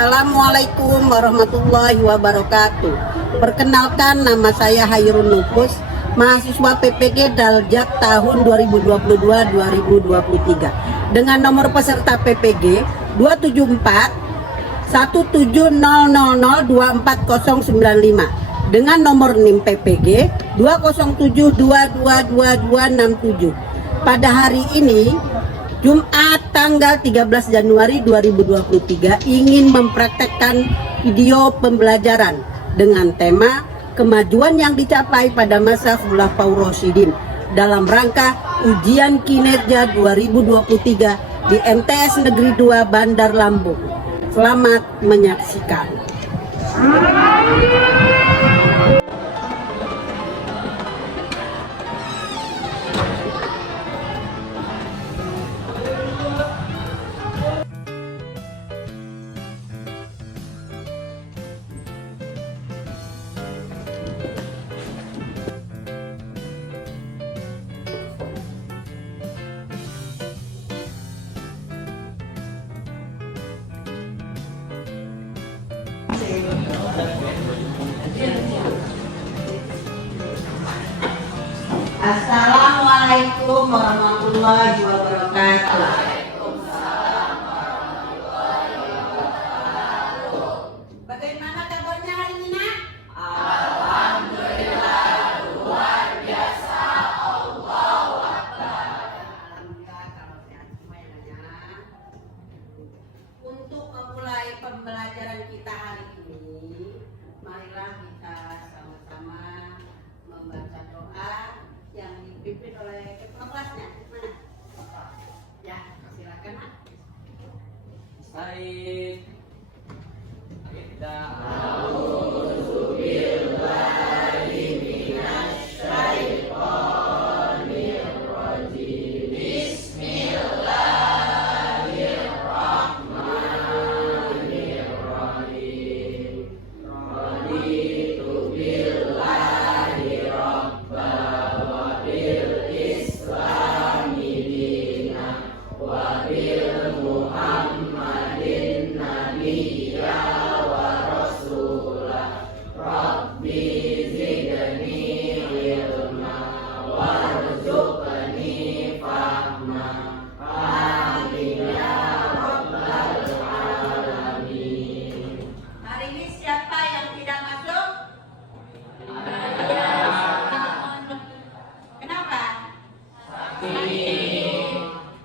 Assalamualaikum warahmatullahi wabarakatuh. Perkenalkan, nama saya Hairun Nufus, mahasiswa PPG Daljak tahun 2022-2023 dengan nomor peserta PPG 274 17000249095 dengan nomor NIM PPG 207222267. Pada hari ini Jumat tanggal 13 Januari 2023 ingin mempraktekkan video pembelajaran dengan tema kemajuan yang dicapai pada masa Khulafaur Rasyidin dalam rangka ujian kinerja 2023 di MTS Negeri 2 Bandar Lampung. Selamat menyaksikan. Assalamualaikum warahmatullahi wabarakatuh. Bagaimana kabarnya hari ini, Nak? Alhamdulillah, luar biasa. Allahu Akbar. Alhamdulillah kalau sehat semua ya, Nak. Untuk memulai pembelajaran kita hari ini, marilah kita sama-sama membaca doa yang dipimpin oleh ketua kelasnya. Mana? Ya, silakan, Nak. Baik. Kita Hari ini siapa yang tidak masuk? Kenapa?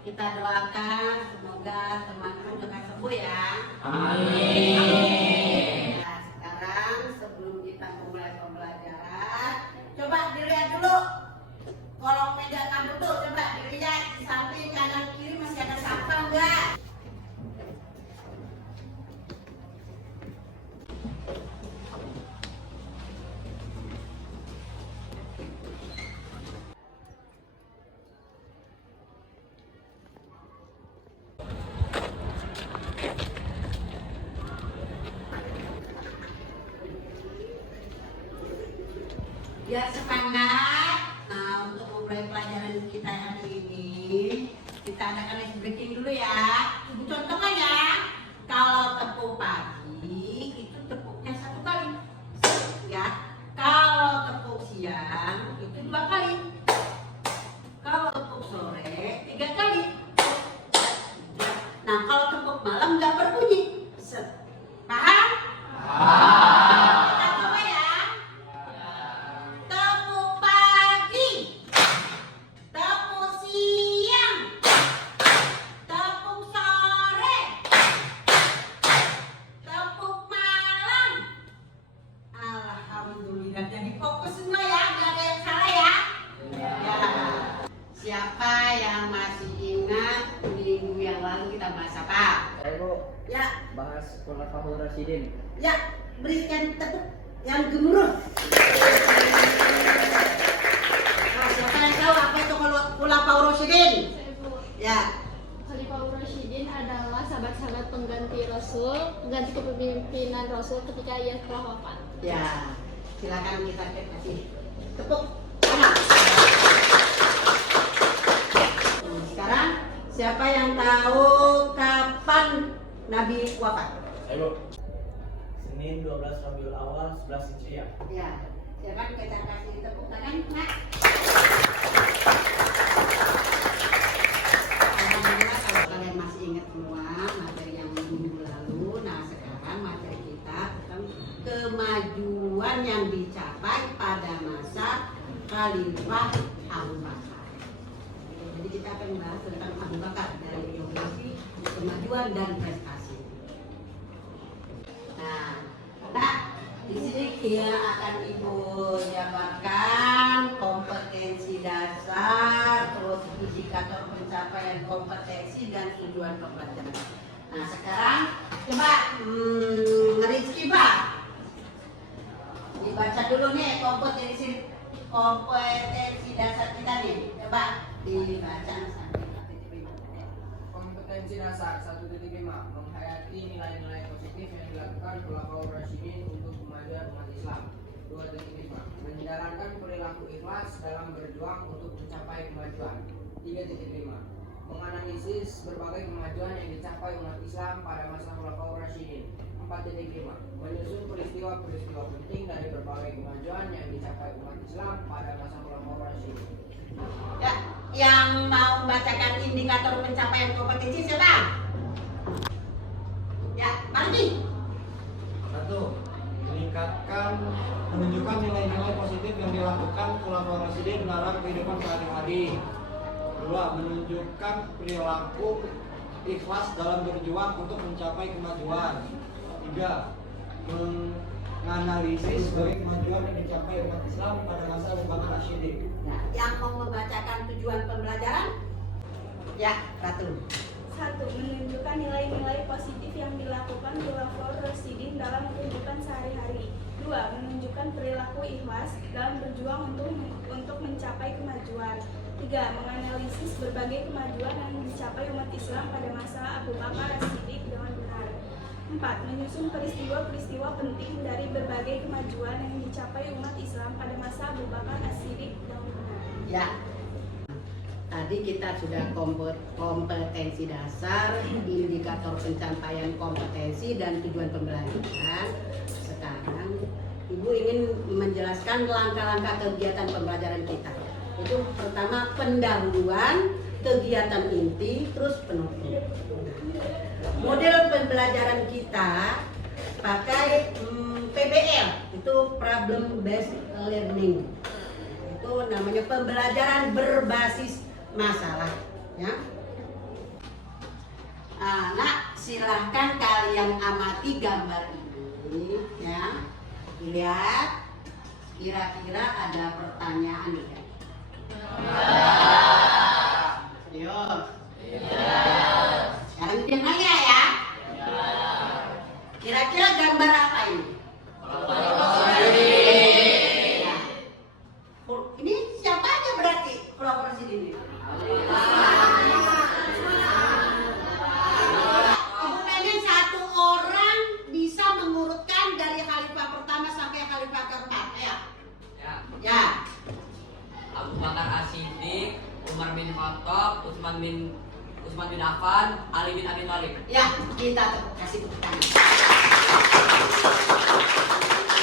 Kita doakan semoga temanku cepat sembuh ya. amin. Nah, sekarang sebelum kita memulai pembelajaran, coba dilihat dulu kolong meja kamu tuh, coba dilihat di samping kanan kiri masih ada sampah enggak? Biar semangat. Nah, untuk memulai pelajaran kita hari ini, kita adakan ice breaking dulu ya. Ibu contohkan ya. Kalau tepuk pagi itu tepuknya 1 kali, ya. Kalau tepuk siang itu 2 kali. Kalau tepuk sore 3 kali. Nah, kalau tepuk malam nggak berbunyi. Paham? Kita coba ya. Tepuk pagi, tepuk siang, tepuk sore, tepuk malam. Alhamdulillah, jadi fokus semua ya, nggak ada yang salah ya. Ya. Siapa yang masih ingat minggu yang lalu kita bahas apa? Saya Bu Ya, bahas Khulafaur Rasyidin. ya, berikan tepuk yang gemuruh. Nah, siapa yang tahu apa itu Khulafaur Rasyidin? Ya. Khulafaur Rasyidin adalah sahabat-sahabat pengganti Rasul, pengganti kepemimpinan Rasul ketika ia telah wafat. Ya, silakan kita kasih tepuk tangan. Sekarang siapa yang tahu kapan Nabi wafat? Ayo Bu. Senin 12 Rabiul Awal 11 Hijriah. Ya, silakan kita kasih tepuk tangan, Nak. Alhamdulillah kalau kalian masih ingat semua materi yang minggu lalu. Nah sekarang materi kita tentang kemajuan yang dicapai pada masa Khalifah Abu Bakar. Jadi kita akan membahas tentang Abu Bakar dari biografi, kemajuan dan prestasi. Nah, di sini dia akan Ibu jabarkan kompetensi dasar, terus indikator pencapaian kompetensi dan tujuan pembelajaran. Nah, sekarang coba Rizky Pak, dibaca dulu nih kompetensi dasar kita nih. Coba dibaca sampai titik. Kompetensi dasar 1.5 menghayati nilai-nilai positif yang dilakukan Khulafaur Rasyidin untuk kemajuan umat Islam. 2.5 menjalankan perilaku ikhlas dalam berjuang untuk mencapai kemajuan. 3.5 menganalisis berbagai kemajuan yang dicapai umat Islam pada masa Khulafaur Rasyidin. 4.5 menyusun peristiwa-peristiwa penting dari berbagai kemajuan yang dicapai umat Islam pada masa Khulafaur Rasyidin. Ya, yang mau membacakan indikator pencapaian kompetensi siapa? Ya, Mardi. 1. Menunjukkan nilai-nilai positif yang dilakukan Khulafaur Rasyidin dalam kehidupan sehari-hari. 2. Menunjukkan perilaku ikhlas dalam berjuang untuk mencapai kemajuan. 3. Menganalisis sebagai kemajuan yang dicapai umat Islam pada masa Abu Bakar Rasyidin. Nah, yang mau membacakan tujuan pembelajaran? Ya, Ratu. 1. Menunjukkan nilai-nilai positif yang dilakukan Khulafaur Rasyidin dalam kehidupan sehari-hari. 2. Menunjukkan perilaku ikhlas dalam berjuang untuk mencapai kemajuan. 3. Menganalisis berbagai kemajuan yang dicapai umat Islam pada masa Abu Bakar As-Siddiq dengan benar. 4. Menyusun peristiwa-peristiwa penting dari berbagai kemajuan yang dicapai umat Islam pada masa Abu Bakar As-Siddiq dengan benar. Ya. Tadi kita sudah kompetensi dasar, indikator pencapaian kompetensi dan tujuan pembelajaran. Sekarang Ibu ingin menjelaskan langkah-langkah kegiatan pembelajaran kita. Itu pertama pendahuluan, kegiatan inti, terus penutup. Model pembelajaran kita pakai PBL, itu problem based learning. Itu namanya pembelajaran berbasis masalah, ya. Nah, silahkan kalian amati gambar ini, ya. Lihat, kira-kira ada pertanyaan tidak? Serius? Sekarang diam aja ya. Kira-kira gambar apa ini? Ya. Ini siapa aja berarti Khulafaur Rasyidin ini? Ibu pengen satu orang bisa mengurutkan dari khalifah pertama sampai khalifah keempat, ya? Ya. Abu Bakar As-Siddiq, Umar bin Khattab, Utsman bin Affan, Ali bin Abi Thalib. Ya, kita kasih tepuk tangan.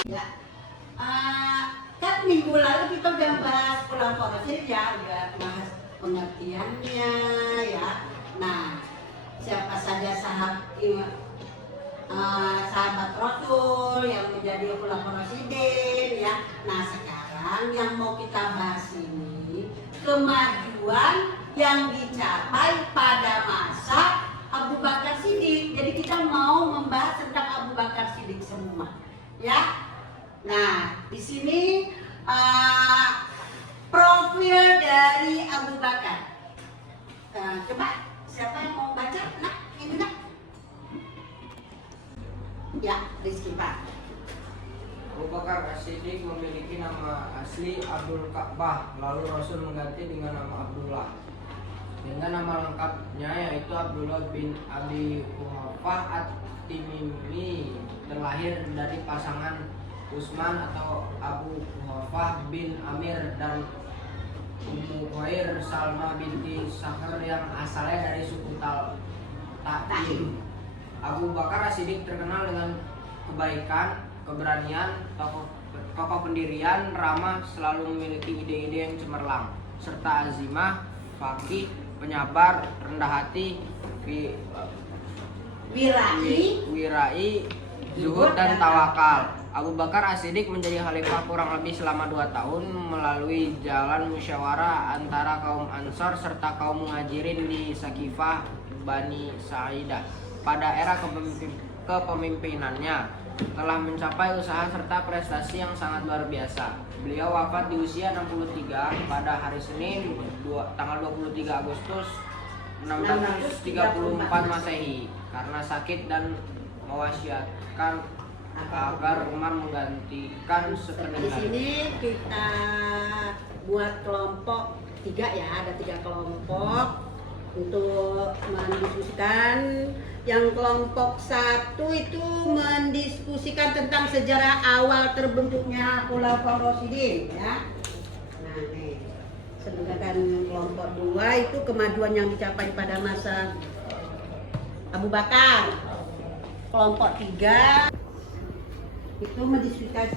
Ya. Kan minggu lalu kita udah bahas Khulafaur Rasyidin ya, udah bahas pengertiannya ya. Nah, siapa saja sahabat Rasul yang menjadi Khulafaur Rasyidin ya. Nah, sekarang yang mau kita bahas ini kemajuan yang dicapai pada masa Abu Bakar Siddiq. Jadi kita mau membahas tentang Abu Bakar Siddiq semua, ya. Nah, di sini profil dari Abu Bakar. Coba siapa yang mau baca? Nah, ini nak. Ya, Rizky Pak. Abu Bakar As-Siddiq memiliki nama asli Abdul Ka'bah, lalu Rasul mengganti dengan nama Abdullah. Dengan nama lengkapnya yaitu Abdullah bin Abi Quhafah At-Timimi, terlahir dari pasangan Utsman atau Abu Quhafah bin Amir dan Ummu Khair Salma binti Sakhar yang asalnya dari suku Ta'im. Abu Bakar As-Siddiq terkenal dengan kebaikan, keberanian, kokoh pendirian, ramah, selalu memiliki ide-ide yang cemerlang, serta azimah, fakih, penyabar, rendah hati, wirai, zuhud dan tawakal. Abu Bakar As-Siddiq menjadi khalifah kurang lebih selama 2 tahun melalui jalan musyawarah antara kaum Ansor serta kaum Muhajirin di Sakifah Bani Sa'idah. Pada era kepemimpinannya telah mencapai usaha serta prestasi yang sangat luar biasa. Beliau wafat di usia 63 pada hari Senin tanggal 23 Agustus 634 Masehi karena sakit dan mewasiatkan agar Umar menggantikan Di sepeninggalnya. sini kita buat kelompok 3 ya, ada 3 kelompok untuk mendiskusikan. Yang kelompok 1 itu mendiskusikan tentang sejarah awal terbentuknya Khulafaur Rasyidin ya. Nah, nih. Sedangkan kelompok 2 itu kemajuan yang dicapai pada masa Abu Bakar. Kelompok 3 itu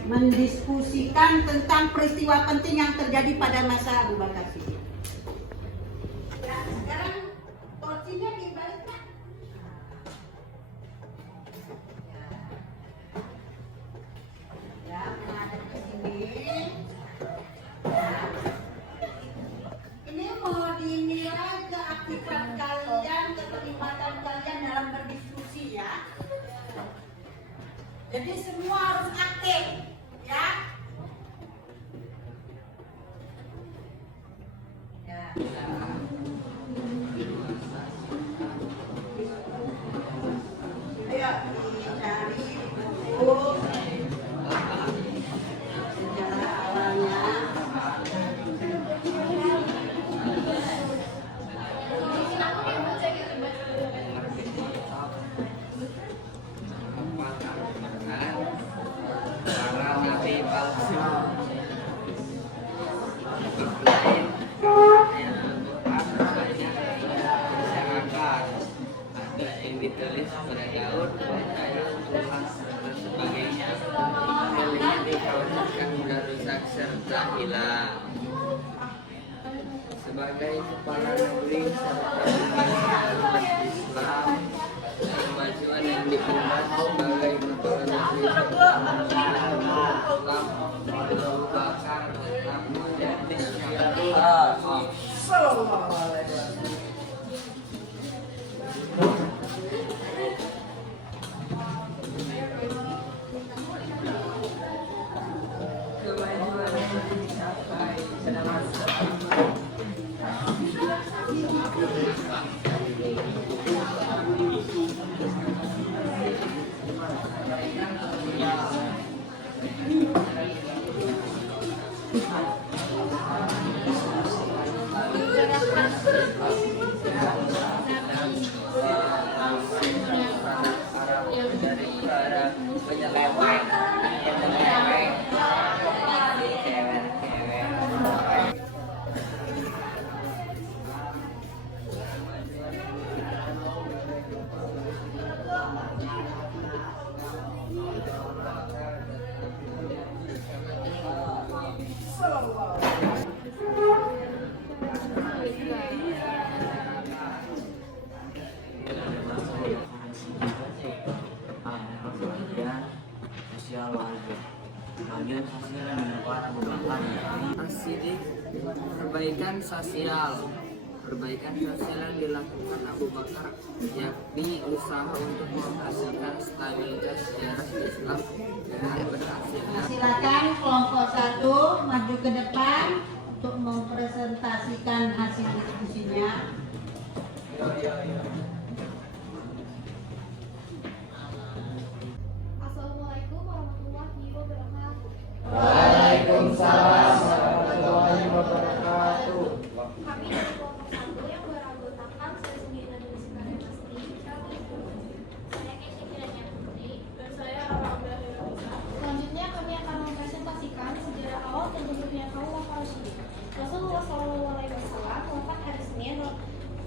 mendiskusikan tentang peristiwa penting yang terjadi pada masa Abu Bakar Siddiq. Ya, sekarang torsinya dibalikkan. Ya, menghadap ke sini. Ya. Ini mau dinilai keaktifan kalian, keterlibatan kalian dalam berdiskusi ya. Jadi semua harus aktif, ya. Ya. Ayo dicari buku sejarah awalnya. Para nabi palsu ada yang ditulis pada Daud, Tuhan dan sebagainya. Miliknya dikhawatirkan mudah rusak serta hilang. Sebagai kepala negeri serta umat Islam, kemajuan yang diemban sebagai kepala negeri serta Islam, Abu Bakar tetap menjadi syiar. Kemajuan yang dicapai pada masa As-Siddiq, perbaikan sosial. Perbaikan sosial yang dilakukan Abu Bakar yakni usaha untuk menghasilkan stabilitas sejarah Islam dengan berhasilnya. Silakan kelompok 1 maju ke depan untuk mempresentasikan hasil diskusinya. Assalamualaikum warahmatullahi wabarakatuh. Waalaikumsalam warahmatullahi wabarakatuh. Kami dari kelompok 1 yang beranggotakan saya sendiri dan Rizky Pasti. Saya Kesia Kiranya Putri dan saya Rama Selanjutnya kami akan mempresentasikan sejarah awal terbentuknya Khulafaur Rasyidin. Rasulullah SAW wafat hari Senin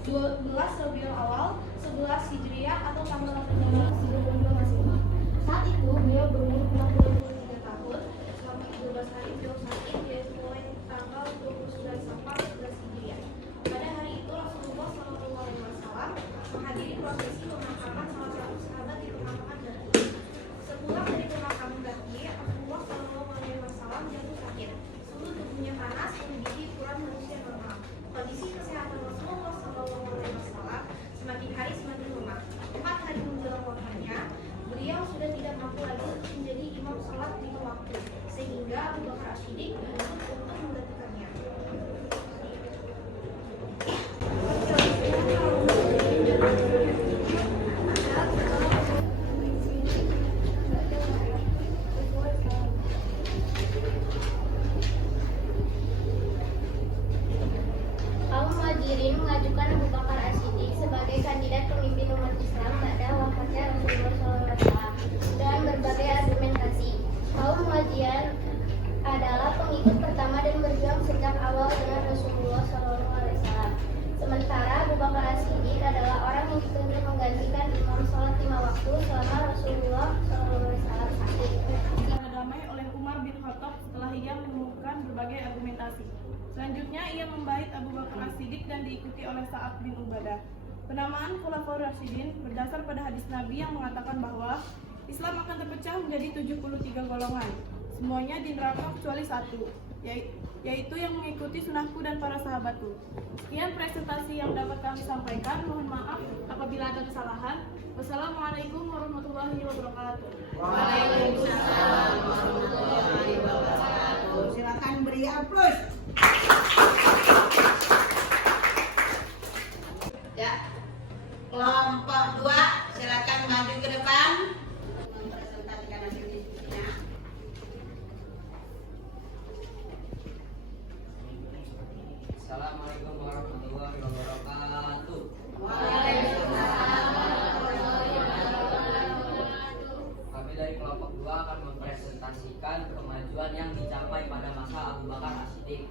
12 Rabiul Awal 11 Hijriah atau tanggal 18 Masehi. Saat itu beliau berumur 63 tahun. Selama 13 hari beliau sakit, yaitu mulai tanggal 29 Safar 11 Hijriah. Pada hari itu Rasulullah SAW menghadiri prosesi pemakaman salah satu sahabat di pemakaman Baqi'. Sepulang dari pemakaman Baqi', Rasulullah SAW jatuh sakit. Suhu tubuhnya panas melebihi ukuran manusia normal. Kondisi kesehatan Rasulullah SAW semakin hari semakin lemah. 4 hari menjelang wafatnya, beliau sudah tidak mampu lagi menjadi imam sholat 5 waktu, sehingga Abu Bakar As-Siddiq menuntut untuk menggantikannya. Kaum Muhajirin mengajukan Abu Bakar As-Siddiq sebagai kandidat pemimpin umat Islam pada wafatnya Rasulullah SAW dengan berbagai argumentasi. Kaum Muhajirin adalah pengikut pertama dan berjuang sejak awal dengan Rasulullah SAW. Sementara Abu Bakar As-Siddiq adalah orang yang ditunjuk menggantikan imam sholat 5 waktu selama Rasulullah SAW sakit. Damai oleh Umar bin Khattab setelah ia menemukan berbagai argumentasi. Selanjutnya ia membait Abu Bakar As-Siddiq dan diikuti oleh Sa'ad bin Ubadah. Penamaan Khulafaur Rasyidin berdasar pada hadis Nabi yang mengatakan bahwa Islam akan terpecah menjadi 73 golongan. Semuanya di neraka kecuali satu, yaitu yang mengikuti sunahku dan para sahabatku. Sekian presentasi yang dapat kami sampaikan. Mohon maaf apabila ada kesalahan. Wassalamualaikum warahmatullahi wabarakatuh. Waalaikumsalam warahmatullahi wabarakatuh. Silakan beri aplaus. Ya, kelompok 2 silakan maju ke depan mempresentasikan hasil diskusinya. Assalamualaikum warahmatullahi wabarakatuh. Kami dari kelompok 2 akan mempresentasikan kemajuan yang dicapai pada masa Abu Bakar As-Siddiq.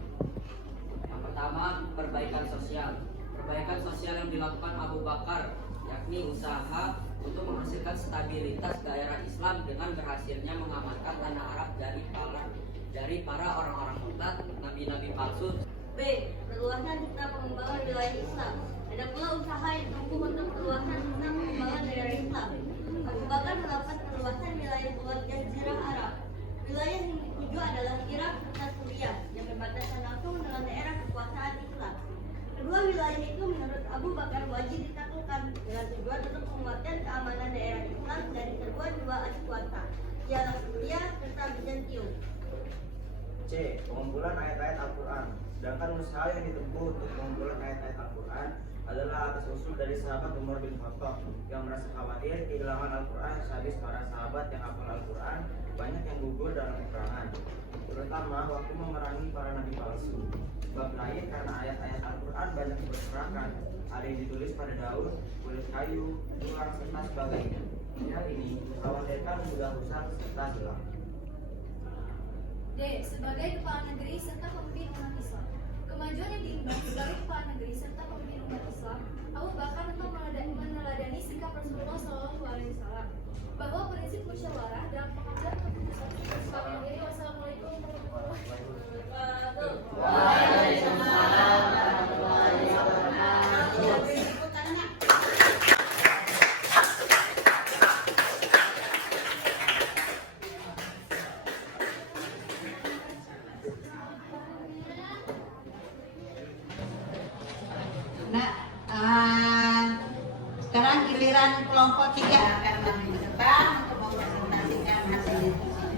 Yang pertama, perbaikan sosial. Perbaikan sosial yang dilakukan Abu Bakar, yakni usaha untuk menghasilkan stabilitas daerah Islam dengan berhasilnya mengamankan tanah Arab dari para orang-orang murtad, nabi-nabi palsu. B. Perluasan serta pengembangan wilayah Islam. Ada pula usaha yang ditempuh untuk perluasan serta pengembangan daerah Islam. Abu Bakar melakukan perluasan wilayah luar Jazirah Arab. Wilayah yang dituju adalah Irak serta Suriah yang berbatasan langsung dengan daerah kekuasaan Islam. Kedua wilayah itu menurut Abu Bakar wajib ditaklukkan dengan tujuan untuk menguatkan keamanan daerah Islam dari kedua adik kuasa, ialah Suriah serta Bizantium. C. Pengumpulan ayat-ayat Al-Quran. Sedangkan usaha yang ditempuh untuk pengumpulan ayat-ayat Al-Quran adalah atas usul dari sahabat Umar bin Khattab yang merasa khawatir kehilangan Al-Quran sehabis para sahabat yang hafal Al-Quran banyak yang gugur dalam peperangan, terutama waktu memerangi para nabi palsu. Sebab lain karena ayat-ayat Al-Quran banyak berserakan, ada yang ditulis pada daun, kulit kayu, tulang serta sebagainya. Hal ini dikhawatirkan mudah rusak serta hilang. D. Sebagai kepala negeri serta pemimpin umat Islam. Kemajuan yang diimban sebagai kepala negeri serta pemimpin umat Islam, Abu Bakar untuk meneladani sikap Rasulullah SAW bahwa prinsip musyawarah dalam pengambilan keputusan bersama mandiri. Wassalamualaikum warahmatullahi wabarakatuh. Waalaikumsalam warahmatullahi wabarakatuh. Nah, sekarang giliran kelompok 3 akan maju ke depan untuk mempresentasikan hasil diskusi.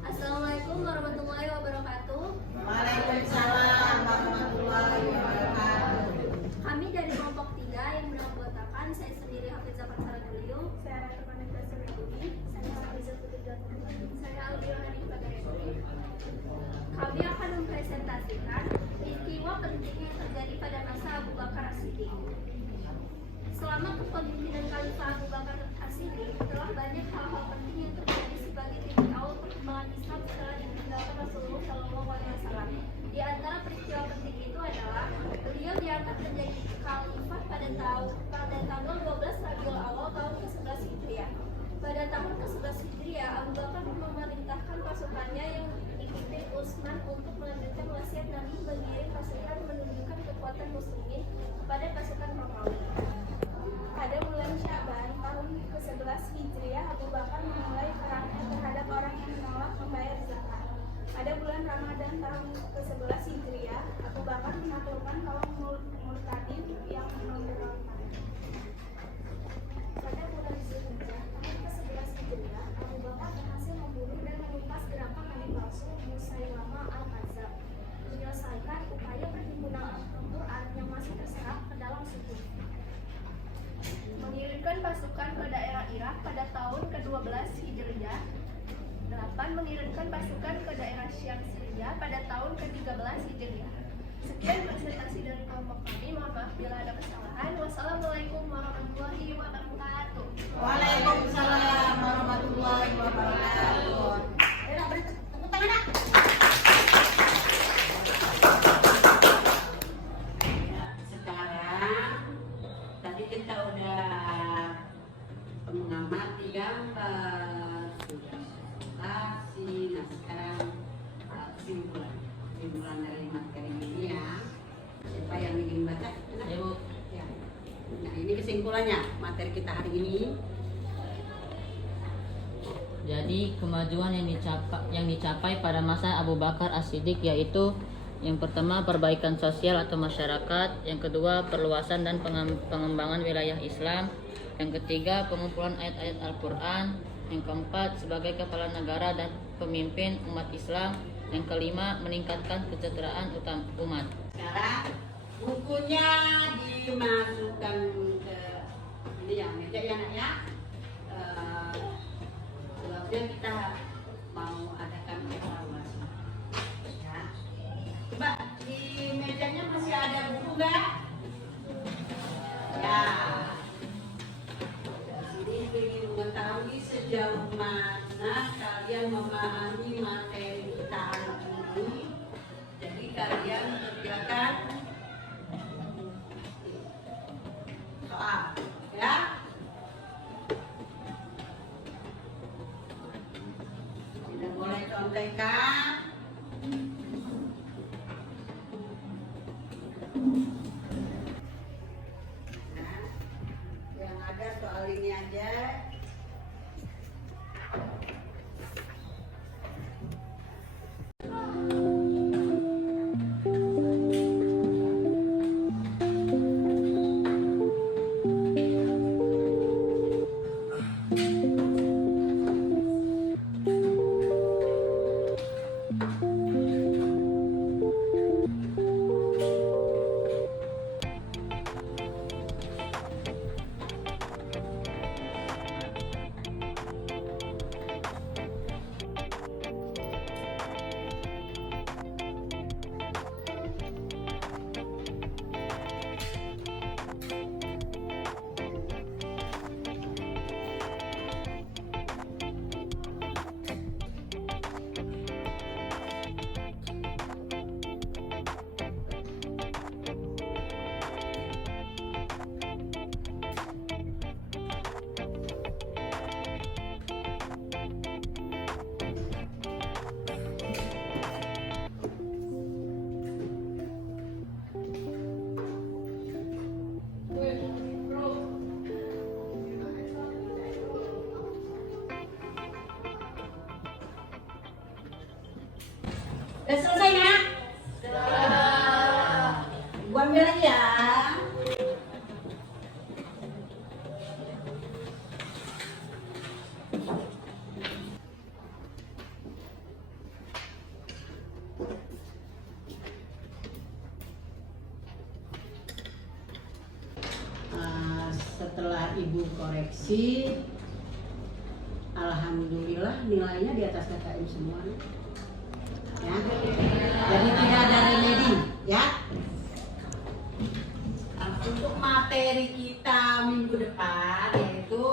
Assalamualaikum warahmatullahi wabarakatuh. Waalaikumsalam warahmatullahi wabarakatuh. Kami dari kelompok 3 yang beranggotakan saya sendiri Hafiz Zafar Saragulio, Saya Ratu Vanessa Surabudi. saya Hafiz Putri Gatun, saya Albion Hanif Bagaresi. Kami akan mempresentasikan peristiwa penting yang terjadi pada masa Abu Bakar As-Siddiq. Selama kepemimpinan Khalifah Abu Bakar As-Siddiq, telah banyak hal-hal penting yang terjadi sebagai titik awal perkembangan Islam setelah ditinggalkan Rasulullah SAW. Di antara peristiwa penting itu adalah beliau diangkat menjadi khalifah pada tanggal 12 Rabiul Awal tahun ke-11 Hijriah. Pada tahun ke-11 Hijriah, Abu Bakar memerintahkan pasukannya yang dipimpin Utsman untuk melanjutkan wasiat Nabi mengirim pasukan menunjukkan kekuatan muslimin kepada pasukan Romawi. Pada bulan Syaban tahun ke-11 Hijriah, Abu Bakar memulai perangnya terhadap orang yang menolak membayar zakat. Pada bulan Ramadan tahun ke-11 Hijriah, Abu Bakar menaklukkan kaum murtadin yang memberontak. Pada bulan Zulhijjah tahun ke-11 Hijriah, Abu Bakar berhasil membunuh dan menumpas gerakan Nabi palsu Musailamah al-Kadzab, menyelesaikan upaya perhimpunan Al-Quran yang masih terserap ke dalam suku. Mengirimkan pasukan ke daerah Irak pada tahun ke-12 Hijriah. 8. Mengirimkan pasukan ke daerah Syam Syria pada tahun ke-13 Hijriah. Sekian presentasi dari kelompok kami. Mohon maaf bila ada kesalahan. Wassalamualaikum warahmatullahi wabarakatuh. Waalaikumsalam warahmatullahi wabarakatuh. Ayo, beri tepuk tangan, Nak. Sekarang tadi kita udah mengamati gambar, sudah presentasi. Nah sekarang kesimpulan dari materi ini ya. Siapa yang ingin baca? Ya, Bu. Ya. Nah ini kesimpulannya materi kita hari ini. Jadi kemajuan yang dicapai pada masa Abu Bakar As-Siddiq yaitu yang pertama perbaikan sosial atau masyarakat, yang kedua perluasan dan pengembangan wilayah Islam, yang ketiga pengumpulan ayat-ayat Al-Quran, yang keempat sebagai kepala negara dan pemimpin umat Islam, yang kelima meningkatkan kesejahteraan umat. Sekarang bukunya dimasukkan ke ini ya meja ya Nak ya. Sebabnya kita mau adakan evaluasi. Ya. Coba di mejanya masih ada buku nggak? Ya. Ini ingin mengetahui sejauh mana kalian memahami materi kita hari ini. Jadi kalian kerjakan soal, ya. Sudah boleh contekan. Nah, yang ada soal ini aja. Udah selesai Nak? Sudah. Gua ambil lagi ya. Setelah Ibu koreksi, alhamdulillah nilainya di atas KKM semua. Ya. Jadi tidak ada remedi, ya. Untuk materi kita minggu depan yaitu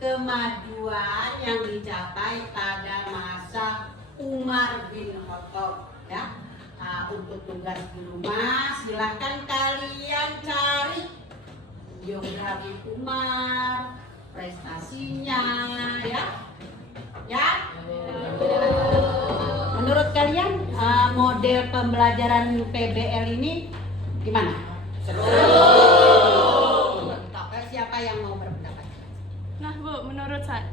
kemajuan yang dicapai pada masa Umar bin Khattab, ya. untuk tugas di rumah silahkan kalian cari biografi Umar, prestasinya, ya. Menurut kalian model pembelajaran PBL ini gimana? Seru. Siapa yang mau berpendapat? Nah Bu,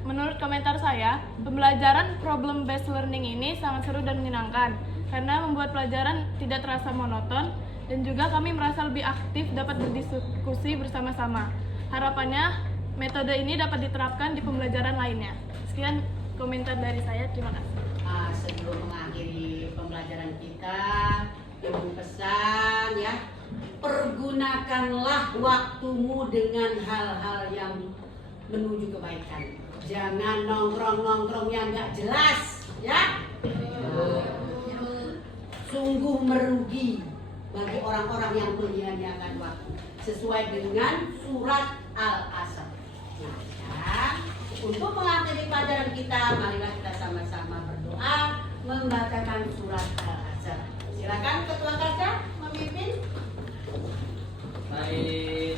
menurut komentar saya, pembelajaran problem based learning ini sangat seru dan menyenangkan karena membuat pelajaran tidak terasa monoton dan juga kami merasa lebih aktif dapat berdiskusi bersama-sama. Harapannya metode ini dapat diterapkan di pembelajaran lainnya. Sekian komentar dari saya, terima kasih. Sebelum mengakhiri pembelajaran kita, ibu pesan ya, pergunakanlah waktumu dengan hal-hal yang menuju kebaikan. Jangan nongkrong-nongkrong yang nggak jelas, ya. Sungguh merugi bagi orang-orang yang menyia-nyiakan waktu. Sesuai dengan surat Al-Asr. Nah, ya, untuk mengakhiri pelajaran kita, marilah kita sama-sama berdoa membacakan surat Al-Asr. Silakan Ketua Kaca memimpin. Baik.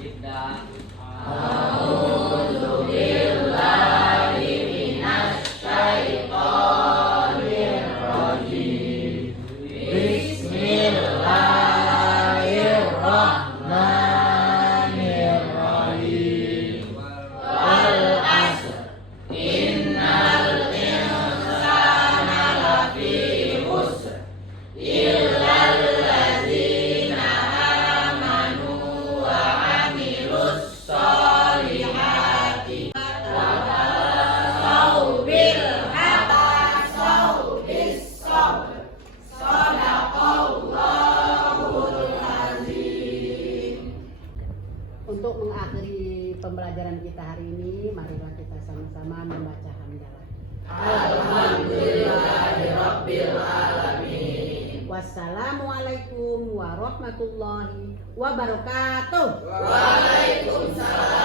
Kita Untuk mengakhiri pembelajaran kita hari ini, marilah kita sama-sama membaca hamdalah. Alhamdulillahirabbil alamin. Wassalamualaikum warahmatullahi wabarakatuh. Waalaikumsalam.